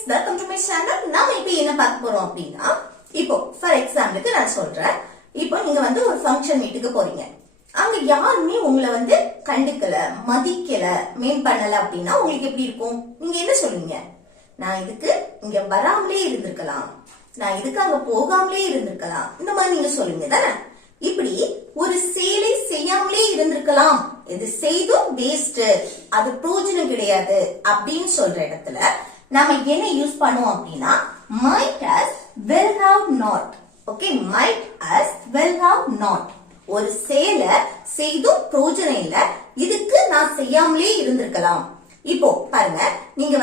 Friends, welcome to my channel. நாம இப்போ என்ன பார்க்க போறோம் அப்படின்னா, இப்போ ஃபார் எக்ஸாம்பிளுக்கு நான் சொல்றேன். இப்போ நீங்க வந்து ஒரு ஃபங்க்ஷன் வீட்டுக்கு போறீங்க. அங்க யாருமே உங்களை கண்டுக்கல, மதிக்கல, மேன் பண்ணல அப்படின்னா உங்களுக்கு எப்படி இருக்கும்? நீங்க என்ன சொல்லுவீங்க? நான் இதுக்கு இங்க வராமலே இருந்திருக்கலாம், நான் இதுக்கு அங்க போகாமலே இருந்திருக்கலாம், இந்த மாதிரி நீங்க சொல்லுவீங்க தானே? இப்படி ஒரு செயலை செய்யாமலே இருந்திருக்கலாம், இது செய்தும் வேஸ்ட், அது பிரயோஜனம் கிடையாது அப்படின்னு சொல்ற இடத்துல நாம என்ன யூஸ் பண்ணுவோம் அப்படின்னா, might as well have not. Okay, might as well have not. ஒரு செயலை செய்தும் பிரயோஜனம் இல்ல, இதுக்கு நான் செய்யாமலே இருந்திருக்கலாம். இப்போ பாருங்க, நீங்க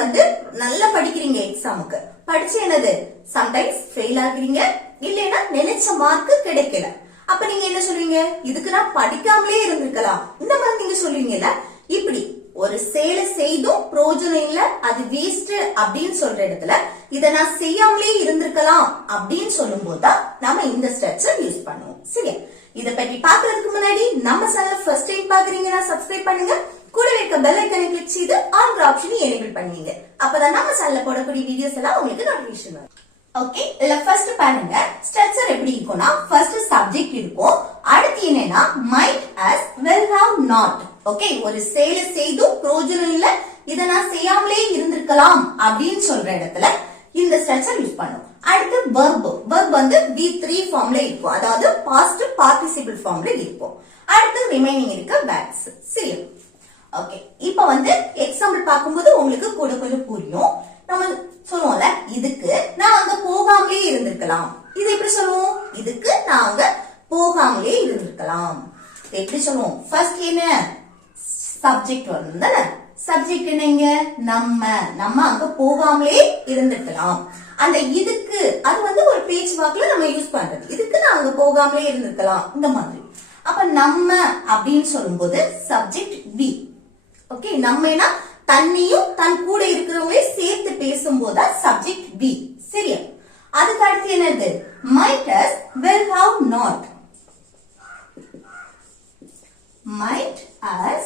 நல்லா படிக்கிறீங்க, எக்ஸாமுக்கு படிச்சு என்னது சம்டைம்ஸ் ஃபெயில் ஆகுறீங்க, இல்லைன்னா நினைச்ச மார்க் கிடைக்கல. அப்ப நீங்க என்ன சொல்லுவீங்க? இதுக்கு நான் படிக்காமலே இருந்திருக்கலாம், இந்த மாதிரி நீங்க சொல்லுவீங்கல்ல. இப்படி ஒரு செயலை செய்தும் பிரயோஜனம் இல்ல, அது வேஸ்ட் அப்படின்னு சொல்ற இடத்துல இத நான் செய்யாமலே இருந்திருக்கலாம் அப்படின்னு சொல்லும் போதுதான் நாம இந்த ஸ்ட்ரக்சர் யூஸ் பண்ணுவோம். சரியா? இத பத்தி பாக்குறதுக்கு முன்னாடி நம்ம சேனல் ஃபர்ஸ்ட் டைம் பாக்குறீங்கன்னா சப்ஸ்கிரைப் பண்ணுங்க, கூட இருக்க பெல் ஐகானை கிளிக் செய்து ஆல் ஆப்ஷனை எனேபிள் பண்ணுவீங்க. அப்பதான் நம்ம சேனல்ல போடக்கூடிய வீடியோஸ் எல்லாம் உங்களுக்கு நோட்டிபிகேஷன் வரும். ஓகே, இல்ல ஃபர்ஸ்ட் பாருங்க, ஸ்ட்ரக்சர் எப்படி இருக்கும்னா, ஃபர்ஸ்ட் சப்ஜெக்ட் இருக்கும், அடுத்து என்னன்னா might as well have not. Okay, ஒரு செயலை செய்தும் பிரயோஜனம் இல்ல, இத நான் செய்யாமலே இருந்திருக்கலாம் அப்படின்னு சொல்ற இடத்துல இந்த ஸ்ட்ரக்சர் யூஸ் பண்ணும். அடுத்து verb V3 ஃபார்ம்ல இருக்கும், அதாவது பாஸ்ட் பார்ட்டிசிபிள் ஃபார்ம்ல இருக்கும். அடுத்து ரிமைனிங் இருக்க வேர்ப்ஸ். சரி, ஓகே. இப்போ எக்ஸாம்பிள் பார்க்கும்போது உங்களுக்கு கூட கொஞ்சம் புரியும். நம்ம சொல்லுவோம்ல, இதுக்கு நான் அங்க போகாமலே இருந்திருக்கலாம். இது எப்படி சொல்லுவோம்? இதுக்கு நான் அங்க போகாமலே இருந்திருக்கலாம். எப்படி சொல்லுவோம்? ஃபர்ஸ்ட் என்ன சப்ஜெக்ட் வரணும் தானே? சப்ஜெக்ட் என்னங்க? நம்ம அங்க போகாமலே இருந்திருக்கலாம். அந்த இதுக்கு அது ஒரு பேச்சு வாக்குல நம்ம யூஸ் பண்றது. இதுக்கு நான் அங்க போகாமலே இருந்திருக்கலாம், இந்த மாதிரி. அப்ப நம்ம அப்படின்னு சொல்லும்போது சப்ஜெக்ட் வி. ஓகே, நம்மனா தன்னையும் தன் கூட இருக்கிறவங்களே சேர்த்து பேசும்போது சப்ஜெக்ட் வி. சரியா? அதுக்கு அடுத்து என்னது? might as well have not. might as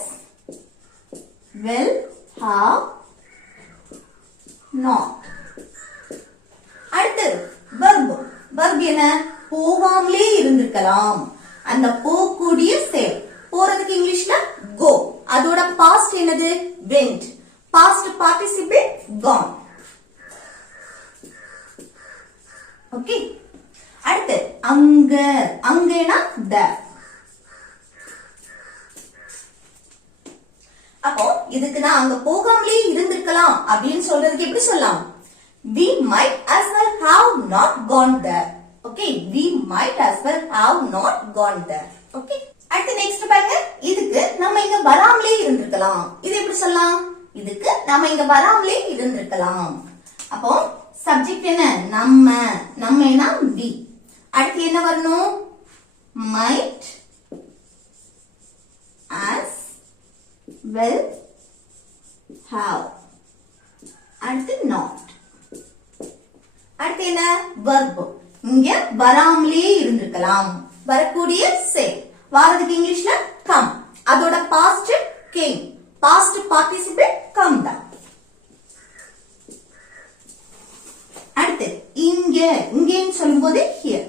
well have not. அடுத்து verb என்ன? போகாமலே இருந்திருக்கலாம். அந்த போகக்கூடிய செயல், போறதுக்கு இங்கிலீஷ்ல go, அதோட பாஸ்ட் என்னது? went. Past participle gone. Okay, அடுத்து அங்கனா there. அப்போ இதுக்கு நான் அங்க போகாமலே இருந்திருக்கலாம் அப்படின்னு சொல்றதுக்கு எப்படி சொல்லலாம்? we might as well have not gone there. Okay, we might as well have not gone there. Okay, அடுத்து நெக்ஸ்ட் பாருங்க, இதுக்கு நம்ம இங்க வராமலே இருந்திருக்கலாம். இது எப்படி சொல்லலாம்? இதுக்கு நம்ம இங்க வராமலே இருந்திருக்கலாம். அப்போ சப்ஜெக்ட் என்ன? நம்மனா we. அடுத்து என்ன வரணும்? might as well have. அடுத்து not. அடுத்து என்ன? verb. இங்க வராமலே இருந்திருக்கலாம், வரக்கூடிய செயல். வாரதுக்கு இங்கிலீஷ்ல come, அதோட past came, past participle come தான். அடுத்து இங்கன்னு சொல்லும்போது here.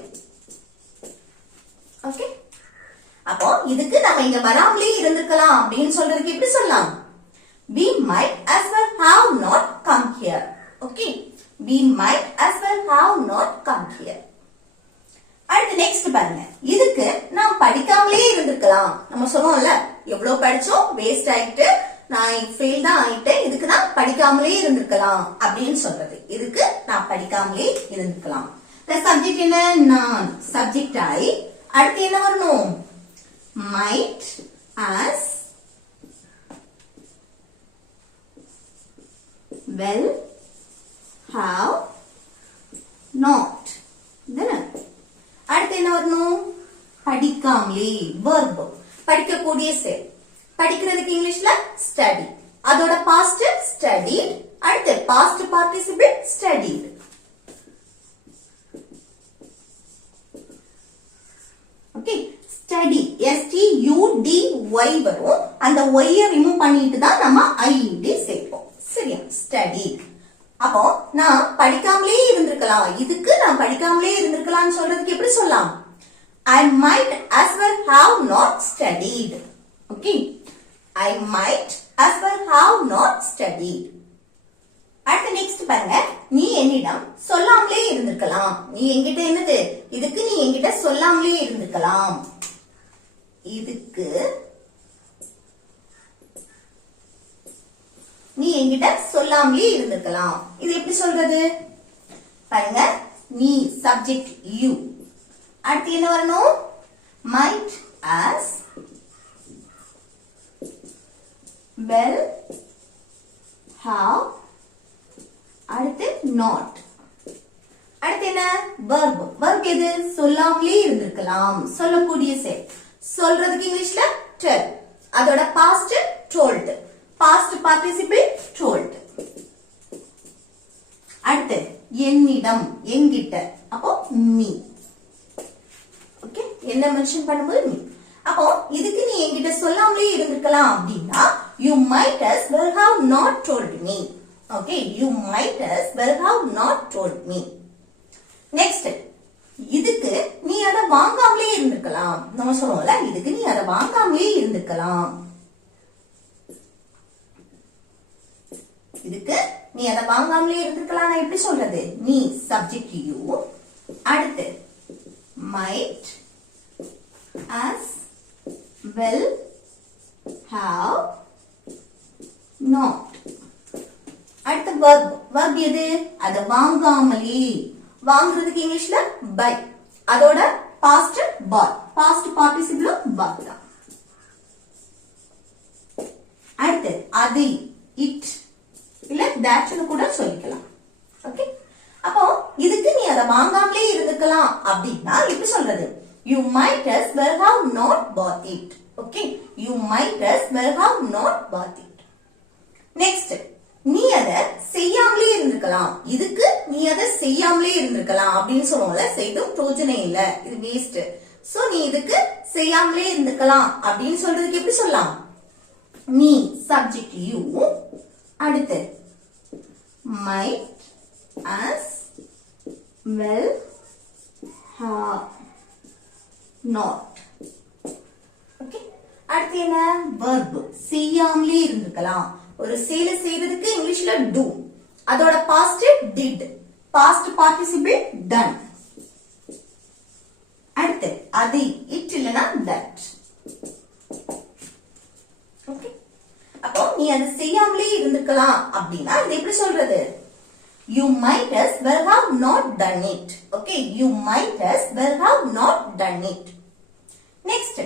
ஓகே, அப்போ இதுக்கு நம்ம இங்க வராமலே இருந்திருக்கலாம் அப்படின்னு சொல்றதுக்கு எப்படி சொல்லலாம்? we might as well have not come here. Okay, we might as well have not come here. அடுத்து நெக்ஸ்ட் பாருங்க, இதுக்கு நான் படிக்காமலே இருந்திருக்கலாம். நம்ம சொல்லுவோம்ல, எவ்வளவு படிச்சோம் வேஸ்ட் ஆயிட்டு, நான் ஃபெயில் தான் ஆயிட்டேன், இதுக்கு நான் படிக்காமலே இருந்திருக்கலாம் அப்படின்னு சொல்றது. இதுக்கு நான் படிக்காமலே இருந்திருக்கலாம். சப்ஜெக்ட் என்ன? நான். சப்ஜெக்ட் ஆயி அடுத்து என்ன வரணும்? might as well have not. அடுத்து என்ன வரணும்? படிக்காமலே verb, படிக்கக்கூடிய செயல். படிக்கிறதுக்கு இங்கிலீஷ்ல study, அதோட பாஸ்ட் studied, அடுத்து past participle studied. Okay, study STUDY வரும், அந்த y ரிமூவ் பண்ணிட்டு தான் நம்ம IED சேர்ப்போம். சரியா? studied. அப்போ நான் படிக்காமலே இருந்திருக்கலாம், இதுக்கு நான் படிக்காமலே இருந்திருக்கலாம்னு சொல்றதுக்கு எப்படி சொல்லலாம்? I might as well have not studied. Okay, I might as well have not studied. அடுத்த நெக்ஸ்ட் பாருங்க, நீ என்னிடம் சொல்லாமலே இருந்திருக்கலாம். நீ என்கிட்ட என்னது, இதுக்கு நீ என்கிட்ட சொல்லாமலே இருந்திருக்கலாம். இதுக்கு நீ என்கிட்ட சொல்லாமலே இருந்திருக்கலாம். இது எப்படி சொல்றது பாருங்க, நீ சப்ஜெக்ட் யூ, அடுத்து என்ன வரணும்? might as well have, அடுத்து not, அடுத்து என்ன? verb. verb எது? சொல்லாமலே இருந்திருக்கலாம், சொல்லக்கூடிய செயல். சொல்றதுக்கு இங்கிலீஷ்ல tell, அதோட past told, past participle told. அடுத்து என்னிடம், என்கிட்ட, அப்போ me. ஓகே, என்ன மென்ஷன் பண்ணும்போது me. அப்போ இதுக்கு நீ என்கிட்ட சொல்லாமலே இருந்திருக்கலாம் அப்படின்னா you might as well have not told me. Okay, you might as well have not told me. Next, இதுக்கு நீ அதை வாங்காமலே இருந்திருக்கலாம். நம்ம சொல்லுவோம்ல, இதுக்கு நீ அதை வாங்காமலே இருந்திருக்கலாம். இதுக்கு நீ அதை வாங்காமலே இருந்திருக்கலாம். நான் எப்படி சொல்றது? நீ சப்ஜெக்ட் யூ, அடுத்து might as well have not, அடுத்து verb. verb எது? அதை வாங்காமலே, வாங்குறதுக்கு இங்கிலீஷ்ல buy, அதோட past bought, past participle bought தான். அடுத்து அது, it இல்ல that கூட சொல்லிக்கலாம். ஓகே, அப்போ இதுக்கு நீ அதை வாங்காமலே இருந்துக்கலாம் அப்படின்னா எப்படி சொல்றது? you might as well have not bought it. Okay, you might as well have not bought it. Next, நீ அதை செய்யாமலே இருந்திருக்கலாம். இதுக்கு நீ அதை செய்யாமலே இருந்திருக்கலாம் அப்படின்னு சொல்லுவோம்ல, செய்தும் பிரயோஜனம் இல்ல, இது வேஸ்ட். சோ நீ இதுக்கு செய்யாமலே இருந்திருக்கலாம் அப்படின்னு சொல்றதுக்கு எப்படி சொல்லலாம்? நீ சப்ஜெக்ட் யூ, அடுத்து might as well have not. Okay, அடுத்து என்ன? verb. செய்யாமலே இருந்திருக்கலாம். ஒரு செயலை செய்யறதுக்கு இங்கிலீஷ்ல do, அதோட past did, past participle done. அடுத்து அது, it இல்லனா that. ஓகே, அப்போ நீ அதை செய்யாமலே இருந்திருக்கலாம் அப்படின்னா இது எப்படி சொல்றது? you might as well have not done it. Okay, you might as well have not done it. Next,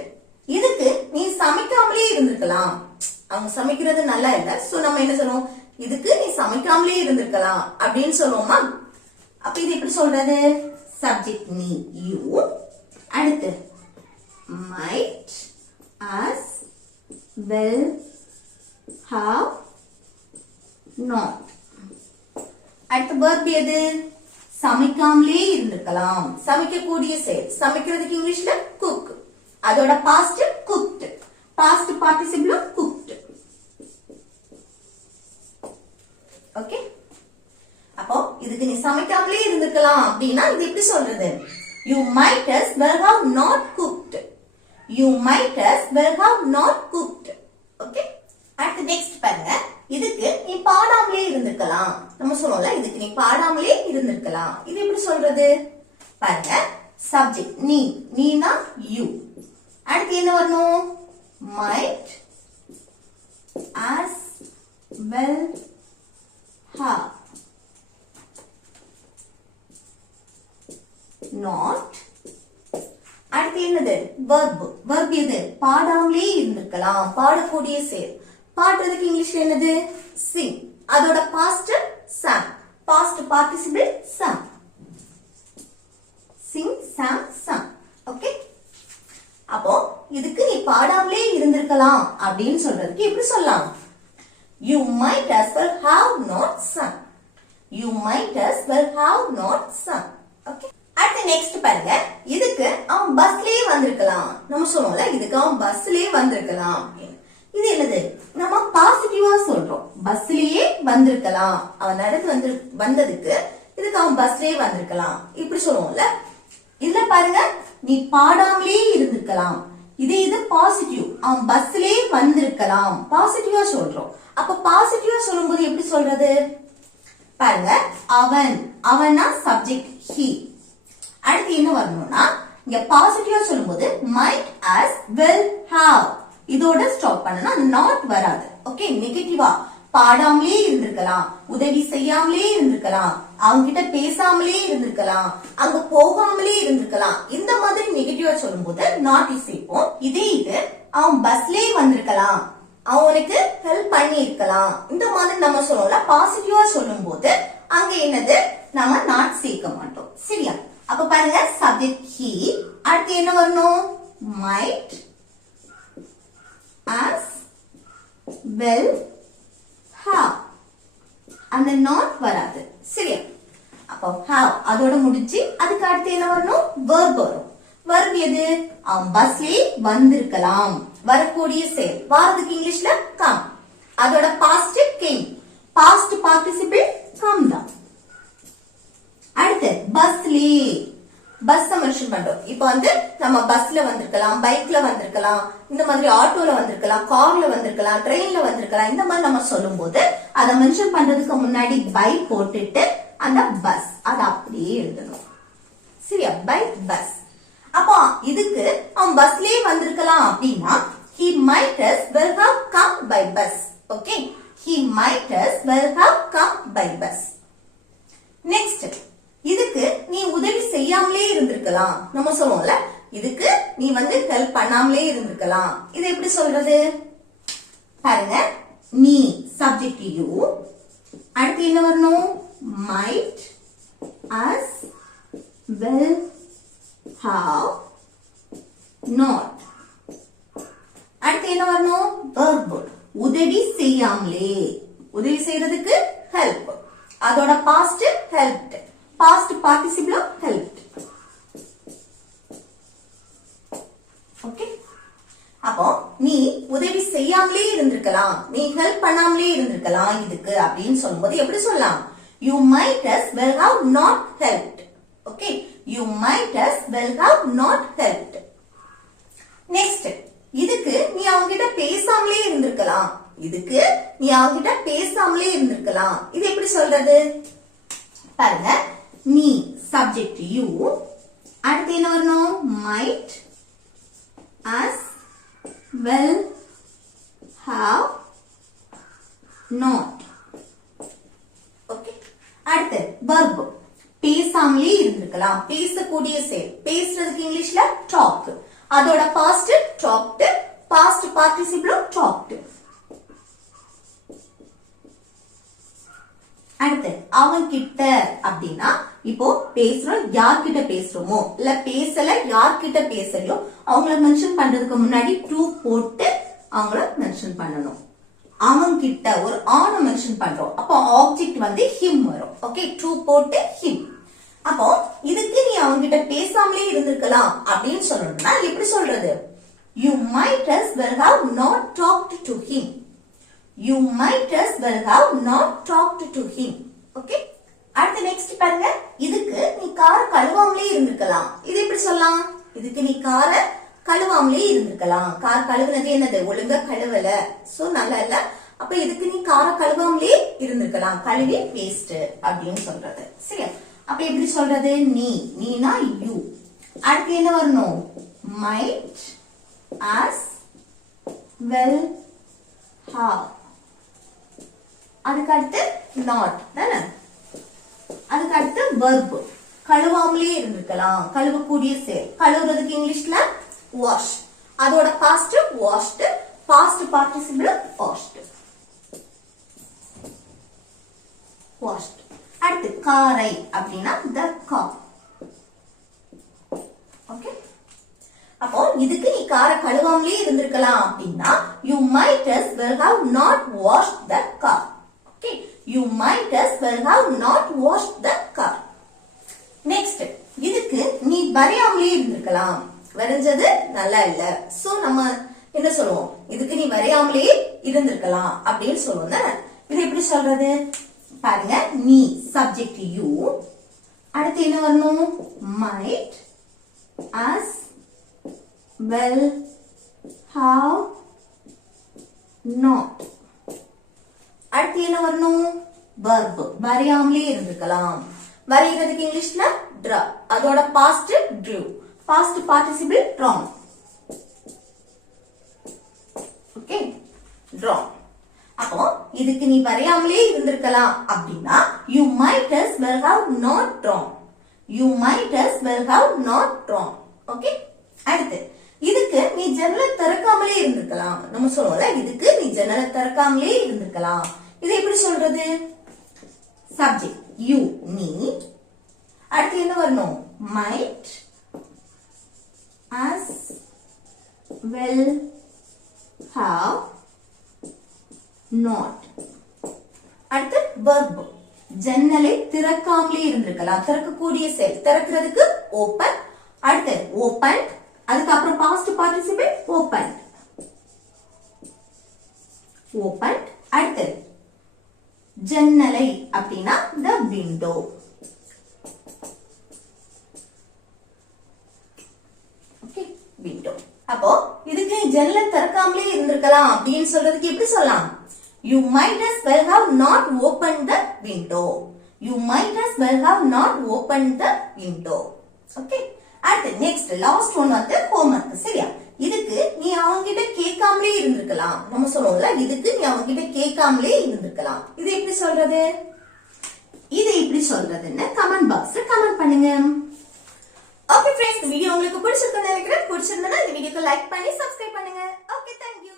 இதுக்கு நீ சமைக்காமலே இருந்திருக்கலாம். அவங்க சமைக்கிறது நல்லா இல்ல, சோ நம்ம என்ன சொல்லுவோம்? இதுக்கு நீ சமைக்காமலே இருந்திருக்கலாம் அப்படின்னு சொல்லுவோமா? அப்ப இது எப்படி சொல்றது? சப்ஜெக்ட் நீ யூ, அடுத்து might as well have not, அடுத்து verb எது? சமைக்காமலே இருந்திருக்கலாம், சமைக்கக்கூடிய செயல். சமைக்கிறதுக்கு இங்கிலீஷ்ல cook, அதோட past cooked, past participle cooked. Okay, அப்போ இதுக்கு நீ சமைக்காமலே இருந்திருக்கலாம் அப்படின்னா இது எப்படி சொல்றது? you might as well have not cooked. you might as well have not cooked. Okay, அடுத்து நெக்ஸ்ட் பாருங்க, இதுக்கு நீ பாடாமலே இருந்திருக்கலாம். நம்ம சொல்லுவோம்ல, இதுக்கு நீ பாடாமலே இருந்திருக்கலாம். இது எப்படி சொல்றது? பாருங்க, சப்ஜெக்ட் நீ, நீனா யூ, அடுத்து என்ன வரணும்? might as well have not, அடுத்து என்னது? verb. verb எது? பாடாமலே இருந்திருக்கலாம், பாடக்கூடிய செயல். பாடுறதுக்கு இங்கிலீஷ்ல என்னது? sing, அதோட past sang, past participle sang. sing, sang, sang. Okay, அப்போ இதுக்கு நீ பாடாமலே இருந்திருக்கலாம் அப்படின்னு சொல்றதுக்கு எப்படி சொல்லலாம்? you might as well have not sung. you might as well have not sung. Okay, அடுத்து நெக்ஸ்ட் பாருங்க, இதுக்கு அவன் பஸ்லயே வந்திருக்கலாம். நம்ம சொல்லுவோம்ல, இதுக்கு அவன் பஸ்லயே வந்திருக்கலாம். இது என்னது? நம்ம பாசிட்டிவா சொல்றோம். பஸ்லயே வந்திருக்கலாம், அவன் நடந்து வந்ததுக்கு இதுக்கு அவன் பஸ்லயே வந்திருக்கலாம் இப்படி சொல்லுவோம்ல. இதுல பாருங்க, நீ பாடாமலே இருந்திருக்கலாம். இது பாசிட்டிவ், அவன் பஸ்லயே வந்திருக்கலாம், பாசிட்டிவா சொல்றோம். அப்ப பாசிட்டிவா சொல்லும்போது எப்படி சொல்றது பாருங்க, அவன், அவனா சப்ஜெக்ட் ஹி. அடுத்து என்ன வரணும்னா, இங்க பாசிட்டிவா சொல்லும்போது might as will have இதோட ஸ்டாப் பண்ணனும், not வராது. ஓகே, நெகட்டிவா பாடாமலே இருந்திருக்கலாம், உதவி செய்யாமலே இருந்திருக்கலாம், அவங்க கிட்ட பேசாமலே இருந்திருக்கலாம், அங்க போகாமலே இருந்திருக்கலாம். இந்த மாதிரி நெகட்டிவா சொல்லும்போது not is சேர்ப்போம். இது அவன் பஸ்லயே வந்திருக்கலாம், அவனுக்கு ஹெல்ப் பண்ணி இருக்கலாம். இந்த மாதிரி நம்ம சொல்லுவோம்ல. பாசிட்டிவா சொல்லும்போது அங்க என்னது, நம்ம not சேர்க்க மாட்டோம். சரியா? அப்ப பாருங்க, சப்ஜெக்ட் he. அடுத்து என்ன வரணும், might as well have. அந்த not வராது. சரியா? அப்போ have அதோட முடிஞ்சு அதுக்கு அடுத்து என்ன வரணும், verb வரும். verb எது, அவன் பஸ்லயே வந்திருக்கலாம், வரக்கூடிய செயல். வாரதுக்கு இங்கிலீஷ்ல come. அதோட past came, past participle come தான். அடுத்து பஸ்லயே, பஸ் மென்ஷன் பண்றோம். இப்போ வந்து நம்ம பஸ்ல வந்திருக்கலாம், பைக்ல வந்திருக்கலாம், இந்த மாதிரி ஆட்டோல வந்திருக்கலாம், கார்ல வந்திருக்கலாம், ட்ரெயின்ல வந்திருக்கலாம். இந்த மாதிரி நம்ம சொல்லும் போது அதை மென்ஷன் பண்றதுக்கு முன்னாடி பை போட்டுட்டு அந்த பஸ் அதை அப்படியே எழுதணும். சரியா? By bus. அப்போ இதுக்கு அவன் பஸ்லயே வந்திருக்கலாம் அப்படின்னா he might as well have come by bus. Okay, he might as well have come by bus. Next, இதுக்கு நீ உதவி செய்யாமலே இருந்திருக்கலாம். நம்ம சொல்லுவோம்ல, இதுக்கு நீ வந்து ஹெல்ப் பண்ணாமலே இருந்திருக்கலாம். இது எப்படி சொல்றது பாருங்க, நீ சப்ஜெக்ட் யூ. அடுத்து என்ன வரணும், might as well have not. அடுத்து என்ன வரணும், verb. உதவி செய்யாமலே, உதவி செய்யறதுக்கு help, அதோட past helped, past participle helped. Okay, அப்போ நீ உதவி செய்யாமலே இருந்திருக்கலாம், நீ ஹெல்ப் பண்ணாமலே இருந்திருக்கலாம் இதுக்கு அப்படின்னு சொல்லும்போது எப்படி சொல்லலாம், you might as well have not helped. Okay, you might as well have not helped. Next, இதுக்கு நீ அவங்க கிட்ட பேசாமலே இருந்திருக்கலாம், இதுக்கு நீ அவங்க கிட்ட பேசாமலே இருந்திருக்கலாம். இது எப்படி சொல்றது பாருங்க, நீ சப்ஜெக்ட் யூ. அடுத்து என்ன வரணும், might as well have not. Okay, அடுத்து verb. பேசாமலே இருந்திருக்கலாம், பேசக்கூடிய செயல். பேசுறதுக்கு இங்கிலீஷ்ல talk, அதோட past talked, past participle talked. அடுத்து அவன் கிட்ட அப்படின்னா, இப்போ பேசுறோம், யார்கிட்ட பேசுறோமோ இல்ல பேசல யார்கிட்ட பேசலையோ அவங்கள மென்ஷன் பண்றதுக்கு முன்னாடி டு போட்டு அவங்கள மென்ஷன் பண்ணணும். அவன் கிட்ட ஒரு ஆன மென்ஷன் பண்றோம், அப்போ ஆப்ஜெக்ட் வந்து him வரும். ஓகே, டு போட்டு him. அப்போ இதுக்கு நீ அவங்க கிட்ட பேசாமலே இருந்திருக்கலாம் அப்படின்னு சொல்லணும்னா எப்படி சொல்றது, you might as well have not talked to him. You might as well have not talked to him. Okay, அடுத்து நெக்ஸ்ட் பாருங்க, இதுக்கு நீ காரை கழுவாமலே இருந்திருக்கலாம். இது எப்படி சொல்லலாம், இதுக்கு நீ காரை கழுவாமலே இருந்திருக்கலாம். கார் கழுவுனது என்னது, ஒழுங்கா கழுவல, சோ நல்லா இல்ல. அப்ப இதுக்கு நீ காரை கழுவாமலே இருந்திருக்கலாம், கழுவி வேஸ்ட் அப்படின்னு சொல்றது. சரியா? அப்ப எப்படி சொல்றது, நீனா யூ. அடுத்து என்ன வரணும், might as well have. அதுக்கு அடுத்து not தானே. அதுக்கு அடுத்து verb. கழுவாமலே இருந்திருக்கலாம், கழுவக்கூடிய செயல். கழுவுறதுக்கு இங்கிலீஷ்ல wash, அதோட past washed, past participle washed. washed. அடுத்து காரை அப்படின்னா the car. ஓகே, அப்போ இதுக்கு நீ காரை கழுவாமலே இருந்திருக்கலாம் அப்படின்னா you might as well have not washed the car. Okay, you might as well have not washed the car. Next, இதுக்கு நீ வரையாமலே இருந்திருக்கலாம், வரைஞ்சது நல்லா இல்ல, சோ நம்ம என்ன சொல்லுவோம், இதுக்கு நீ வரையாமலே இருந்திருக்கலாம் அப்படின்னு சொல்லுவோம் தானே. இது எப்படி சொல்றது பாருங்க. நீ சப்ஜெக்ட் யூ, அடுத்து என்ன வரணும் might as well have not. அடுத்து என்ன வரணும் verb, வரையாமலே இருந்திருக்கலாம். வரைகிறதுக்கு இங்கிலீஷ்ல draw, அதோட past drew, past participle drawn. Okay draw. அப்போ இதுக்கு நீ வரையாமலே இருந்திருக்கலாம் அப்படின்னா you might as well have not drawn. You might as well have not drawn. Okay. அடுத்து இதுக்கு நீ ஜன்னலை திறக்காமலே இருந்திருக்கலாம். நம்ம சொல்லுவோம்ல இதுக்கு நீ ஜன்னலை திறக்காமலே இருந்திருக்கலாம். இது எப்படி சொல்றது சப்ஜெக்ட் யூ நீ, அடுத்து என்ன வரணும் might as well have not. அடுத்து verb, ஜன்னலை திறக்காமலே இருந்திருக்கலாம். திறக்கக்கூடிய செயல், திறக்கிறதுக்கு open, அடுத்து opened, அதுக்கப்புறம் past participle opened. opened, அடுத்து ஜன்னலை அப்படின்னா the window. Okay window. அப்போ இதுக்கு ஜன்னலை திறக்காமலே இருந்திருக்கலாம் அப்படின்னு சொல்றதுக்கு எப்படி சொல்லலாம் you might as well have not opened the window. You might as well have not opened the window. Okay. அடுத்து next last one வந்து homework. சரியா? இதுக்கு நீ அவங்கிட்ட கேட்காமலே இருந்திருக்கலாம். நம்ம சொல்லுவோம்ல இதுக்கு நீ அவங்கிட்ட கேட்காமலே இருந்திருக்கலாம். இது எப்படி சொல்றது? இது எப்படி சொல்றதுன்னு கமெண்ட் பாக்ஸ்ல கமெண்ட் பண்ணுங்க. ஓகே फ्रेंड्स, இந்த வீடியோ உங்களுக்கு பிடிச்சிருக்குன்னு நினைக்கிறேன். பிடிச்சிருந்தா இந்த வீடியோக்கு லைக் பண்ணி சப்ஸ்கிரைப் பண்ணுங்க. Okay, thank you.